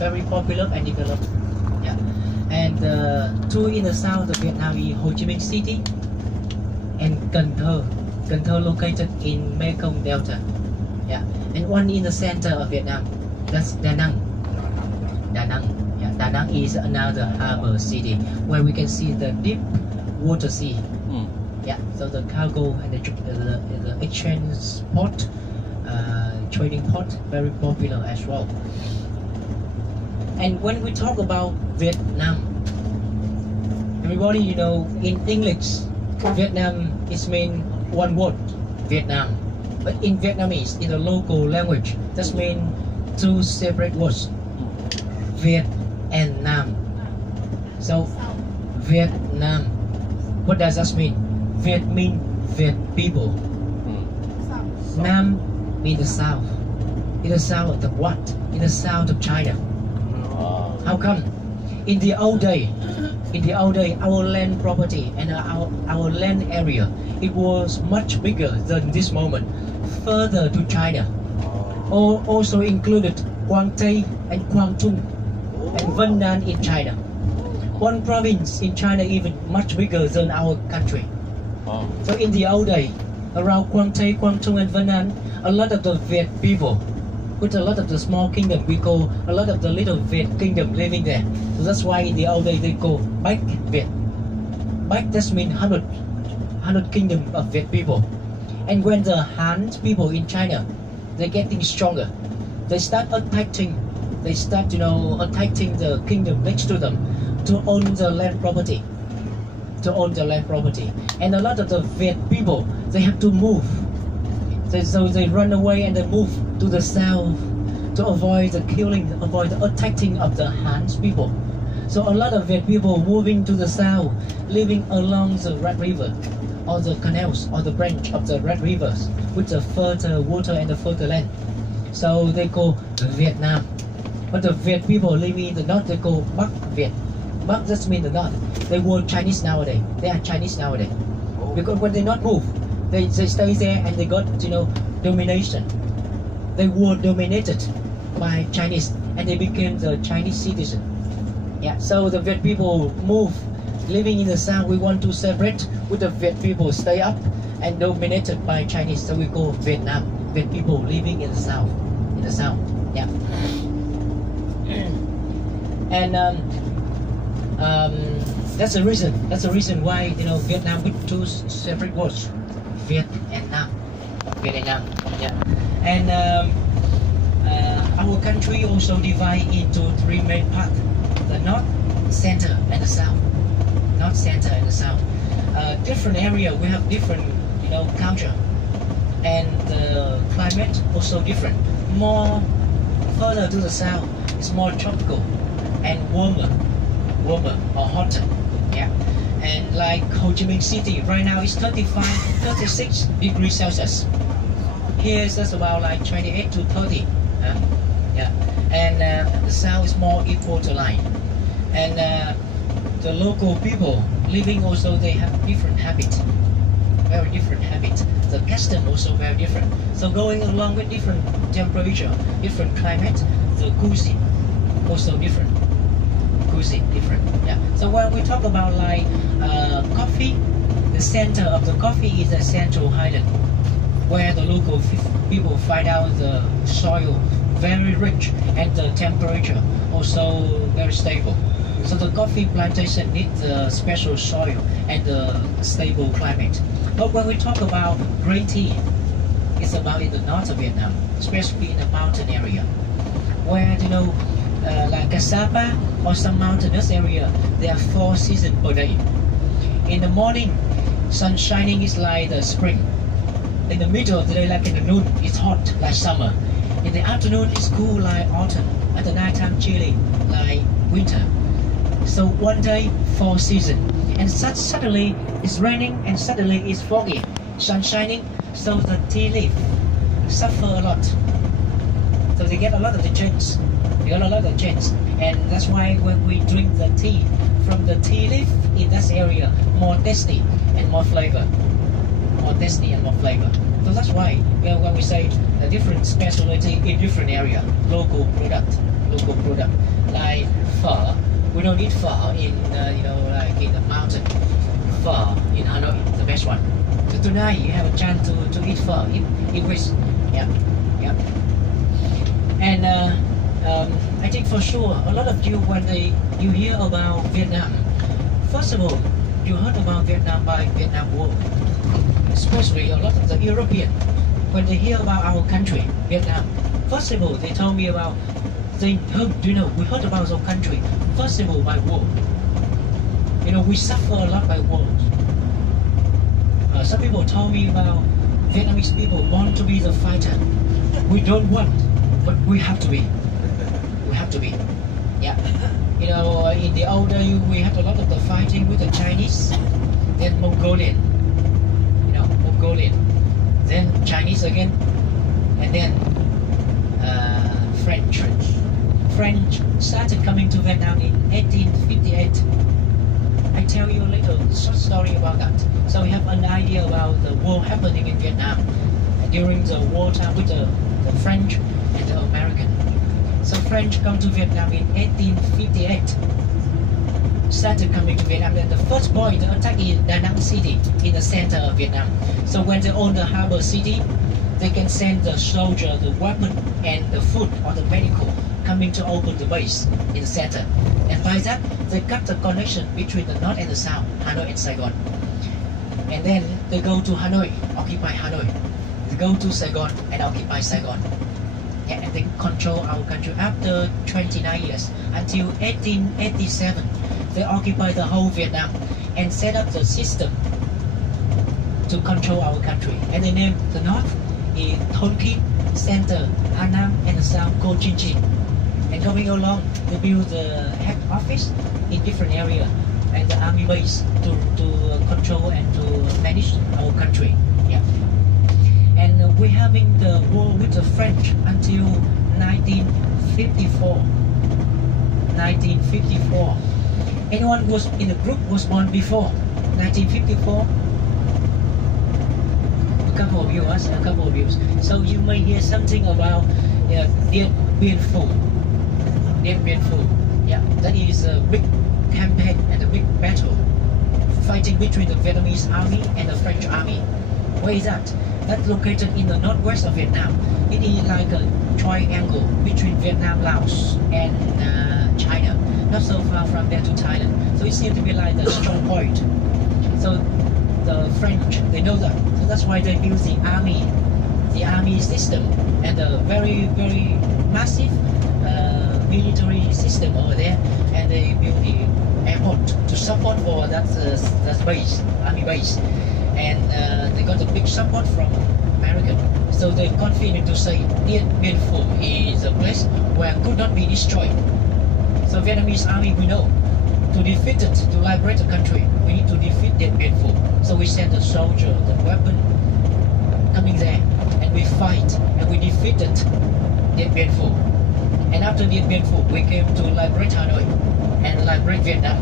very popular and developed. Yeah, and two in the south of Vietnam is Ho Chi Minh City and Cần Thơ. Cần Thơ located in Mekong Delta. Yeah, and one in the center of Vietnam, that's Da Nang. Da Nang. Yeah, Da Nang is another harbor city where we can see the deep water sea. Yeah, so the cargo and the exchange port, trading port, very popular as well. And when we talk about Vietnam, everybody, you know, in English, Vietnam is mean one word, Vietnam. But in Vietnamese, in the local language, that means two separate words, Viet and Nam. So, Vietnam, what does that mean? Viet mean Viet people. Nam mean the south. In the south of the what? In the south of China. How come? In the old day, our land property and our land area, it was much bigger than this moment, further to China. Also included Quang Tây and Quang Trung and Vân Nam in China. One province in China even much bigger than our country. So in the old day, around Quang Tây, Quang Trung and Vân Nam, a lot of the Viet people, with a lot of the small kingdom, we call a lot of the little Viet kingdom living there. So that's why in the old day they call Bách Viet. Bách just means 100 kingdom of Viet people. And when the Han people in China, they're getting stronger, they start attacking the kingdom next to them to own the land property. And a lot of the Viet people, they have to move. So they run away and they move to the south to avoid the killing, avoid the attacking of the Han's people. So a lot of Viet people moving to the south, living along the Red River, or the canals, or the branch of the Red Rivers, with the fertile water and the fertile land. So they call Vietnam. But the Viet people living in the north, they call Bắc Viet. Bắc just means the north. They were Chinese nowadays. They are Chinese nowadays. Because when they not move, they stay there and they got, domination. They were dominated by Chinese and they became the Chinese citizen. Yeah, so the Viet people move, living in the south. We want to separate with the Viet people stay up and dominated by Chinese. So we call Vietnam. Viet people living in the south. Yeah. And that's the reason why Vietnam with two separate words, Viet and Nam. Yeah. And our country also divide into three main parts: the north, center, and the south. North, center, and the south. Different area we have different culture, and the climate also different. More further to the south, it's more tropical and warmer or hotter. Yeah. And like Ho Chi Minh City right now is 36 degrees Celsius. Here it's just about like 28 to 30. Yeah. And the south is more equatorial. And the local people living also, they have different habits, very different habits. The custom also very different. So going along with different temperature, different climate, the cuisine also different. Yeah. So when we talk about like coffee, the center of the coffee is the Central Highland, where the local people find out the soil very rich and the temperature also very stable. So the coffee plantation needs a special soil and a stable climate. But when we talk about green tea, it's about in the north of Vietnam, especially in the mountain area, where like Kasapa or some mountainous area, there are 4 seasons per day. In the morning, sun shining is like the spring. In the middle of the day, like in the noon, it's hot like summer. In the afternoon, it's cool like autumn. At the night time, chilly like winter. So one day, 4 seasons. And suddenly it's raining and suddenly it's foggy. Sun shining, so the tea leaf suffer a lot. So they get a lot of the change. And that's why when we drink the tea from the tea leaf in that area, more tasty and more flavor. So that's why when we say a different specialty in different area, local product. don't eat phở in like in the mountain. Phở in Hanoi, the best one. So tonight you have a chance to eat phở in Greece. Yeah, yeah. And I think for sure a lot of you when you hear about Vietnam, first of all, you heard about Vietnam by Vietnam War. Especially a lot of the European, when they hear about our country, Vietnam, first of all they told me about, they heard, we heard about our country first of all by war. We suffer a lot by wars. Some people told me about Vietnamese people want to be the fighter. We don't want, but we have to be. We have to be. Yeah. In the old days we had a lot of the fighting with the Chinese, then Mongolian. Mongolian, then Chinese again, and then French. French started coming to Vietnam in 1858. I tell you a little short story about that, so we have an idea about the war happening in Vietnam during the wartime with the French and the American. So French come to Vietnam in 1858. Started coming to Vietnam, and the first point to attack is Da Nang city in the center of Vietnam. So when they own the harbor city, they can send the soldier, the weapon, and the food or the medical coming to open the base in the center. And by that, they cut the connection between the north and the south, Hanoi and Saigon. And then they go to Hanoi, occupy Hanoi. They go to Saigon and occupy Saigon. Yeah, and they control our country after 29 years until 1887. They occupy the whole Vietnam and set up the system to control our country. And they name the north is Thon Kit, center An Nam, and the south Cô Chin Chin. And going along, they build the head office in different area and the army base to control and to manage our country. Yeah. And we're having the war with the French until 1954. 1954. Anyone who was in the group was born before 1954? A couple of years, a couple of years. So you may hear something about Điện Biên Phủ. Điện Biên Phủ. Yeah, that is a big campaign and a big battle fighting between the Vietnamese army and the French army. Where is that? That's located in the northwest of Vietnam. It is like a triangle between Vietnam, Laos, and China. Not so far from there to Thailand. So it seems to be like the strong point. So the French, they know that. So that's why they use the army system and the very, very massive military system over there. And they build the airport to support for that base, army base. And they got a big support from American. So they're confident to say Điện Biên Phủ is a place where it could not be destroyed. So Vietnamese army, we know, to defeat it, to liberate the country, we need to defeat Điện Biên Phủ. So we send the soldier, the weapon, coming there, and we fight, and we defeated Điện Biên Phủ. And after Điện Biên Phủ, we came to liberate Hanoi and liberate Vietnam,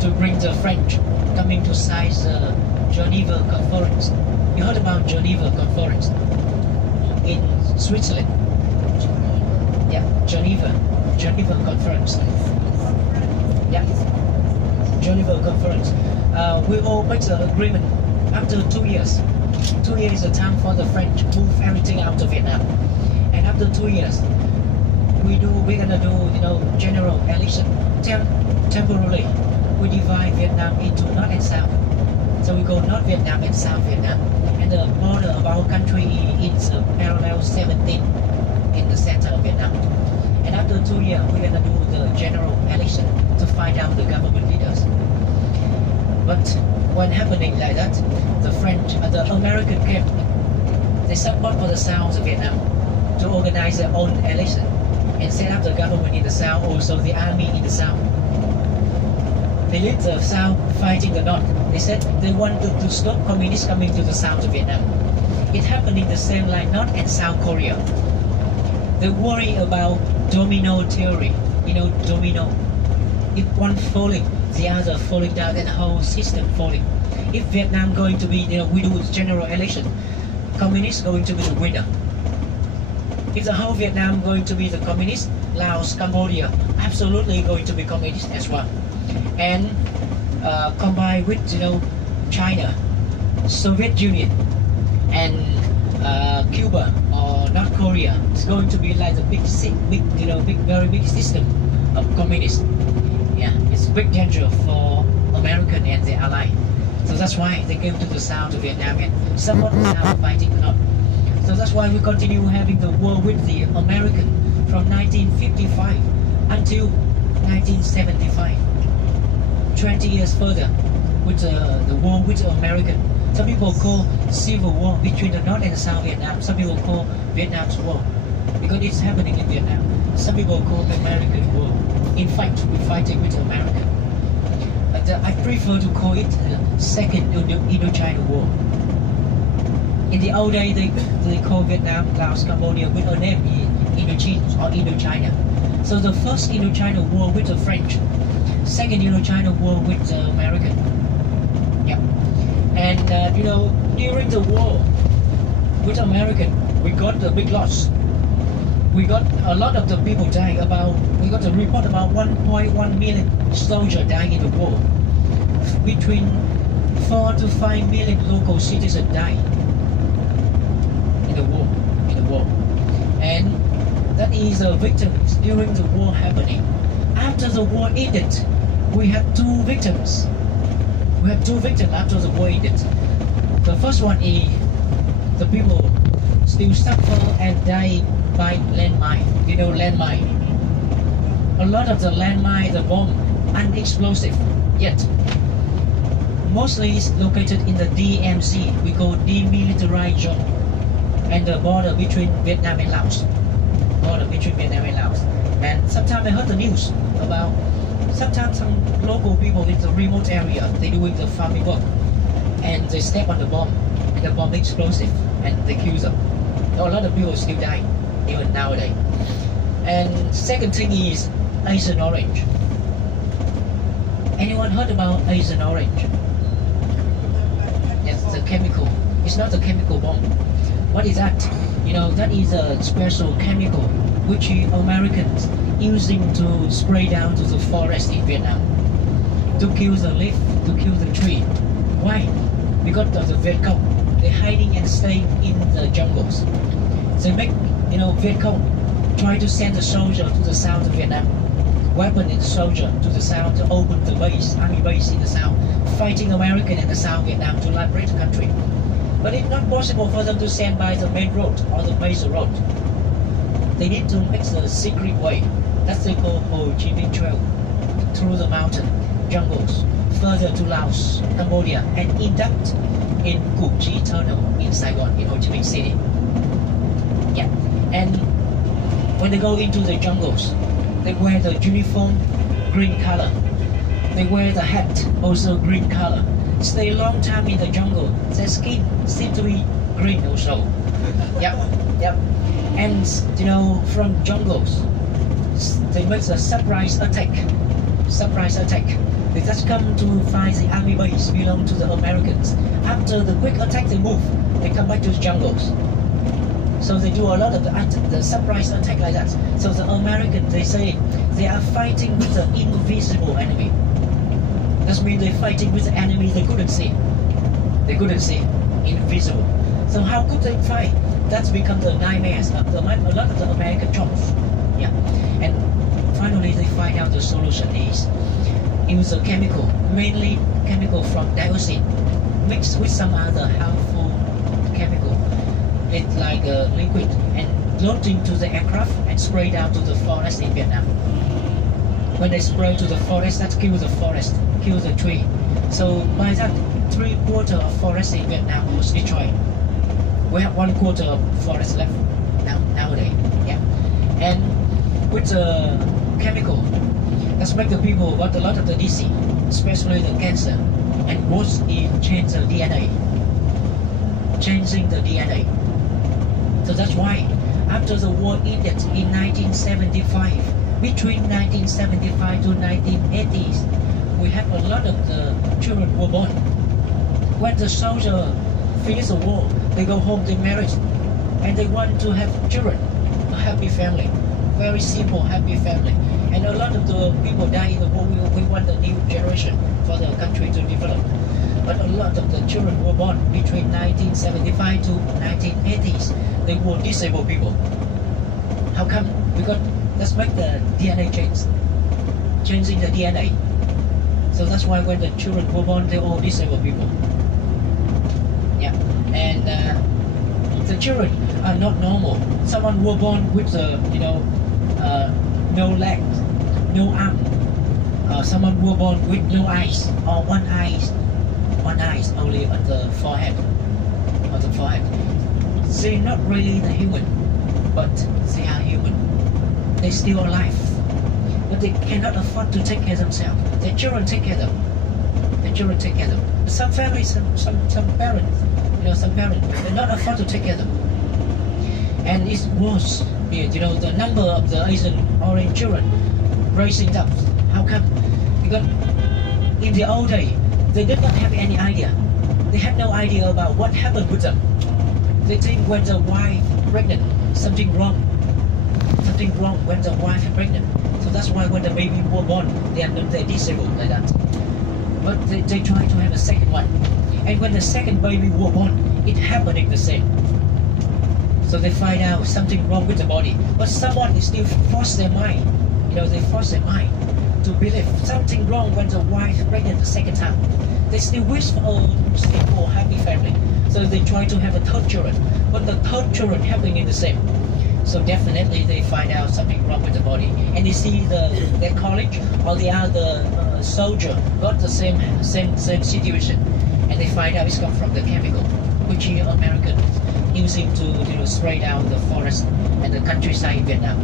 to bring the French coming to sign the Geneva Conference. You heard about Geneva Conference in Switzerland? Yeah, Geneva Conference. Yeah, Geneva Conference. We all make the agreement after 2 years. 2 years is the time for the French to move everything out of Vietnam. And after 2 years, we're gonna do general election. Temporarily, we divide Vietnam into North and South. So we go North Vietnam and South Vietnam. And the border of our country is parallel 17 in the center of Vietnam. And after 2 years, we're gonna do the general election to find out the government leaders. But when happening like that, the French, the American came. They support for the South of Vietnam to organize their own election and set up the government in the South, also the army in the South. They lead the South fighting the North. They said they wanted to stop communists coming to the South of Vietnam. It happening the same like North and South Korea. They worry about domino theory. Domino. If one falling, the other falling down, and the whole system falling. If Vietnam going to be, we do general election, communists going to be the winner. If the whole Vietnam going to be the communist, Laos, Cambodia, absolutely going to be communist as well. and combined with China, Soviet Union, and Cuba or North Korea. It's going to be like the very big system of communism. Yeah, it's a big danger for American and their ally. So that's why they came to the south of Vietnam, and someone is now fighting a lot. So that's why we continue having the war with the American from 1955 until 1975. 20 years further with the war with the American. Some people call civil war between the North and the South Vietnam. Some people call Vietnam's war because it's happening in Vietnam. Some people call American war. In fact, we're fighting with America. But I prefer to call it the Second Indochina War. In the old days, they call Vietnam, Laos, Cambodia with a name Indochina or Indochina. So the first Indochina War with the French, Second Indochina War with the American. Yeah. And during the war with American, we got the big loss. We got a lot of the people dying. We got a report about 1.1 million soldiers dying in the war. Between 4 to 5 million local citizens died in the war. And that is the victims during the war happening. After the war ended, we had two victims. We have two victims after the war ended. The first one is the people still suffer and die by landmine. You know landmine. A lot of the landmine, the bomb, unexplosive yet. Mostly is located in the DMZ, we call demilitarized zone, and the border between Vietnam and Laos. And sometimes I heard the news about sometimes some local people in the remote area, they doing the farming work and they step on the bomb and the bomb explosive and they kill them. A lot of people still die even nowadays. And second thing is Agent Orange. Anyone heard about Agent Orange? Yes, the chemical. It's not a chemical bomb. What is that? That is a special chemical which Americans using to spray down to the forest in Vietnam to kill the leaf, to kill the tree. Why? Because of the Viet Cong. They're hiding and staying in the jungles. They make, Viet Cong try to send the soldier to the south of Vietnam, weapon in the soldier to the south to open the base, army base in the south, fighting American in the South Vietnam to liberate the country. But it's not possible for them to send by the main road or the major road. They need to make the secret way. That's the called Ho Chi Minh Trail, through the mountain, jungles, further to Laos, Cambodia, and induct in Củ Chi Tunnel in Saigon, in Ho Chi Minh City. Yeah, and when they go into the jungles, they wear the uniform green color. They wear the hat, also green color. Stay a long time in the jungle. Their skin seems to be green also. Yep. And from jungles, they make a surprise attack. They just come to find the army base belong to the Americans. After the quick attack, they move. They come back to the jungles. So they do a lot of the surprise attack like that. So the Americans, they say they are fighting with the invisible enemy. That means they're fighting with the enemy they couldn't see. Invisible. So how could they fight? That's become the nightmares of a lot of the American troops. Yeah. And finally they find out the solution is use a chemical, mainly chemical from dioxin, mixed with some other harmful chemical. It's like a liquid and load into the aircraft and spray down to the forest in Vietnam. When they spray to the forest, that kills the forest, kills the tree. So by that, 3/4 of forest in Vietnam was destroyed. We have 1/4 of forest left nowadays. Yeah, and with the chemical, that's make the people got a lot of the disease, especially the cancer, and worse in changing the DNA. So that's why after the war ended in 1975, between 1975 to 1980s, we had a lot of the children were born. When the soldier finish the war, they go home, they marry, and they want to have children, a happy family, very simple happy family. And a lot of the people die in the war, we want the new generation for the country to develop. But a lot of the children were born between 1975 to 1980s. They were disabled people. How come? Because let's make the DNA change, changing the DNA. So that's why when the children were born, they're all disabled people. Yeah, and the children are not normal. Someone were born with no legs, no arm. Someone were born with no eyes or one eyes only on the forehead. They're not really the human, but they are human. They're still alive, but they cannot afford to take care of themselves. Their children take care of them. Some families, some parents, some parents, they not afford to take care of them. And it's worse. The number of the Asian Orange children raising up. How come? Because in the old days, they did not have any idea. They had no idea about what happened with them. They think when the wife pregnant, something wrong when the wife is pregnant. So that's why when the baby were born, they're disabled like that. But they try to have a second one. And when the second baby were born, it happening the same. So they find out something wrong with the body. But someone is still force their mind. They force their mind to believe something wrong when the wife is pregnant the second time. They still wish for a stable, happy family. So they try to have a third children. But the third children happening the same. So definitely they find out something wrong with the body. And they see their college or the other soldier got the same situation. And they find out it's come from the chemical, which here American using to spray down the forest and the countryside in Vietnam.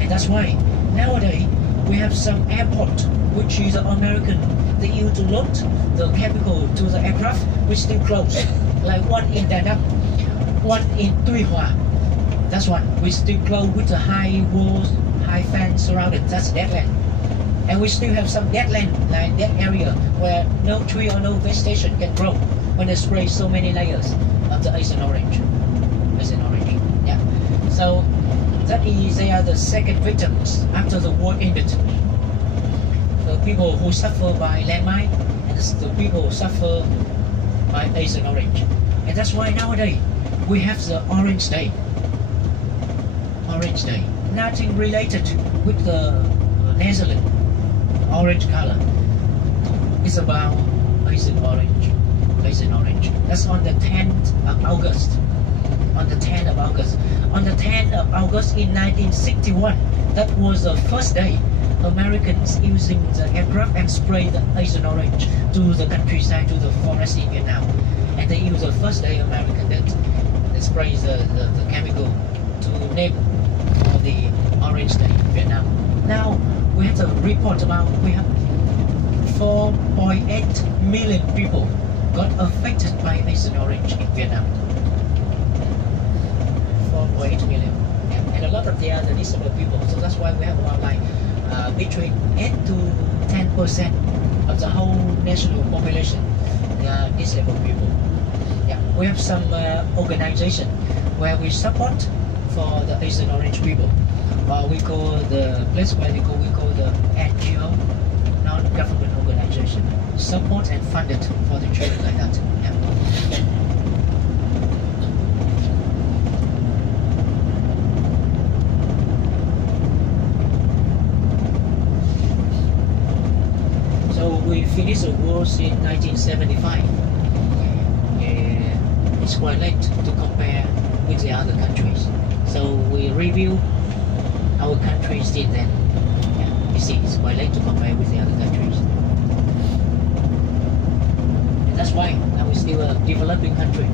And that's why nowadays we have some airport which is American. They used to load the chemical to the aircraft, which still closed. Like one in Da Nang, one in Thuyet. That's one. We still closed with the high walls, high fence surrounded. That's dead land. And we still have some dead land, like that area where no tree or no vegetation can grow when they spray so many layers of the Asian orange. Yeah. So they are the second victims after the war ended. The people who suffer by landmine and the people who suffer by Asian orange. And that's why nowadays we have the Orange Day. Orange Day. Nothing related with the Netherlands orange color. It's about Asian orange. That's on the 10th of August. On the 10th of August. On the 10th of August in 1961, that was the first day Americans using the aircraft and spray the Asian orange to the countryside, to the forest in Vietnam. And they use the first day American that sprays the chemical to name for the Orange Day in Vietnam. Now we have to report about we have 4.8 million people got affected by Asian orange in Vietnam. 4.8 million. And a lot of the other disabled people. So that's why we have about like between 8 to 10% of the whole national population are disabled people. Yeah, we have some organization where we support for the Asian orange people. We call the place where we call the NGO, non-government organization, support and funded for the children like that. Yeah. So we finished the wars in 1975. It's quite late to compare with the other countries. So we review our country since then. Yeah, you see, it's quite late to compare with the other countries. And that's why now we're still a developing country.